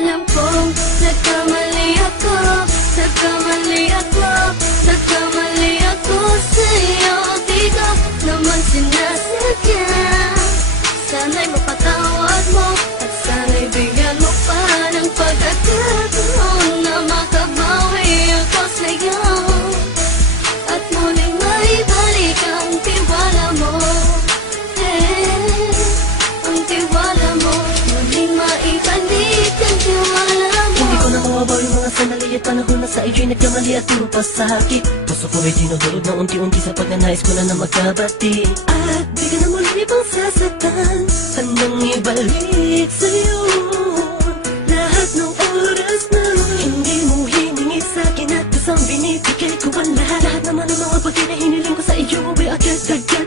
alam kong nagkamali ako, nagkamali ako, nagkamali ako sa'yo. Di ko naman sinasadya. Sana'y mapatawad mo at sana'y bigyan mo pa ng pagkakataon na makabawi ako sa'yo at muling maibalik ang tiwala mo. Ang tiwala mo, muling maibalik ang tiwala mo. Hindi ko na mawabaw yung mga sandali at panahon na sa iyo'y nagkamali at pinupasakit. Puso ko ay dinudulog na unti-unti sa pagnanais ko na magkabati. At di ka na muli pang sasaktan, handang ibalik sa'yo